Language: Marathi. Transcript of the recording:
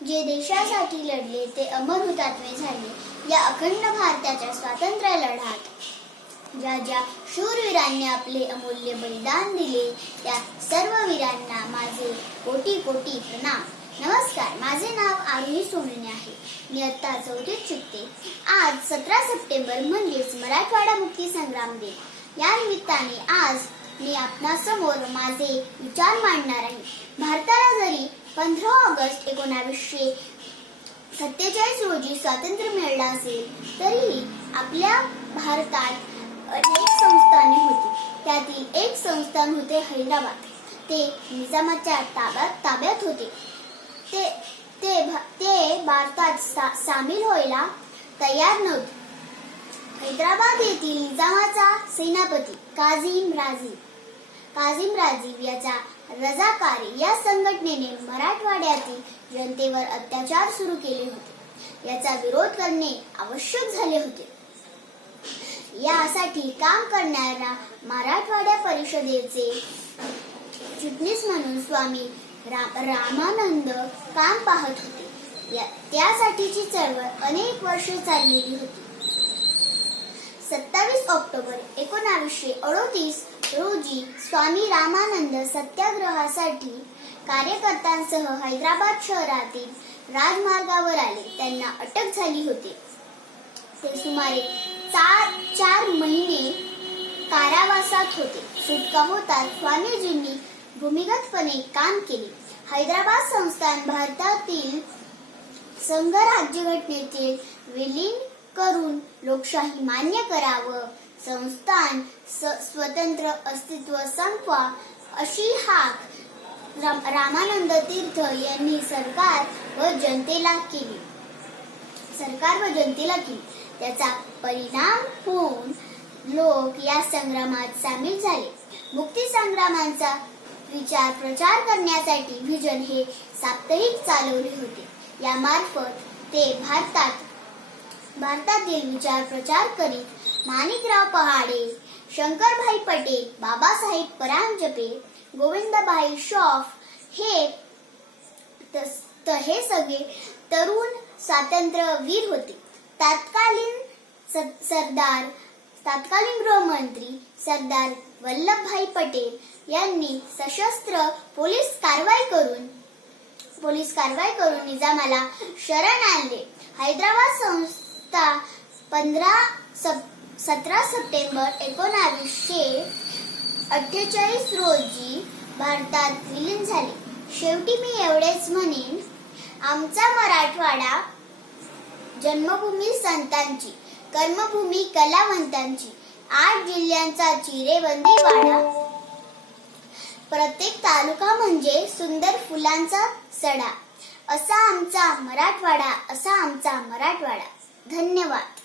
जे देशासाठी लढले ते अमर हुतात्मे झाले. या अखंड भारताच्या स्वातंत्र्य लढ्यात ज्या ज्या शूरवीरांनी आपले अमूल्य बलिदान दिले त्या सर्व वीरांना माझे कोटी कोटी प्रणाम. नमस्कार, माझे नाव आरुही सोनवणे आहे. मी इयत्ता 4थीत शिकते. आज 17 सप्टेंबर म्हणजेच मराठवाडा मुक्ती संग्राम दिन. या निमित्ताने आज मी आपणासमोर माझे विचार मांडणार आहे. भारताला जरी 15 ऑगस्ट 1947 रोजी स्वातंत्र्य मिळाले असेल तरीही आपल्या भारतात अनेक संस्थाने होती. त्यातील एक संस्थान होते हैदराबाद. ते निजामाच्या ताब्यात होते. ते भारतात सामील व्हायला तयार नव्हते. हैदराबाद येथील निजामाचा सेनापती काझिम राजीव याच्या रजाकारी या संघटनेने मराठवाड्यातील जनतेवर अत्याचार सुरू केले होते. याचा विरोध करणे आवश्यक झाले होते. यासाठी काम करणाऱ्या मराठवाडा परिषदेचे चिटणीस म्हणून स्वामी रामानंद काम पाहत होते. त्यासाठीची चळवळ अनेक वर्षे चाललेली होती. 27 ऑक्टोबर 1938 रोजी स्वामी रामानंद सत्याग्रहासाठी कार्यकर्त्यांसह हैदराबाद शहरातील राजमार्गावर आले. त्यांना अटक झाली होती. ते सुमारे 4 महिने कारावासात होते. सुटका होताच स्वामीजींनी भूमिगतपणे काम केले. हैदराबाद संस्थान भारतातील संघ राज्यघटनेचे विलीन करून लोकशाही मान्य करावं, संस्थान स्वतंत्र अस्तित्व संपवा अशी हाक रामानंद तीर्थ यांनी सरकार व जनतेला केली. त्याचा परिणाम होऊन लोक या संग्रामात सामील झाले. मुक्ती संग्रामाचा विचार प्रचार करण्यासाठी व्हिजन हे साप्ताहिक चालवले होते. यामार्फत ते भारतातील विचार प्रचार करीत माणिकराव पहाडे, शंकरभाई पटेल, बाबासाहेब परांजपे, गोविंदभाई श्रॉफ हे सगळे तरुण स्वातंत्र्यवीर होते. तत्कालीन गृहमंत्री सरदार वल्लभभाई पटेल यांनी सशस्त्र पोलीस कारवाई करून निजामाला शरण आणले. हैदराबाद संस्था 17 सप्टेंबर 1948 रोजी भारतात विलीन झाले. शेवटी मी एवढेच म्हणेन, आमचा मराठवाडा जन्मभूमी संतांची, कर्मभूमी कलावंतांची, 8 जिल्ह्यांचा चिरेबंदी वाडा, प्रत्येक तालुका म्हणजे सुंदर फुलांचा सडा, असा आमचा मराठवाडा. धन्यवाद.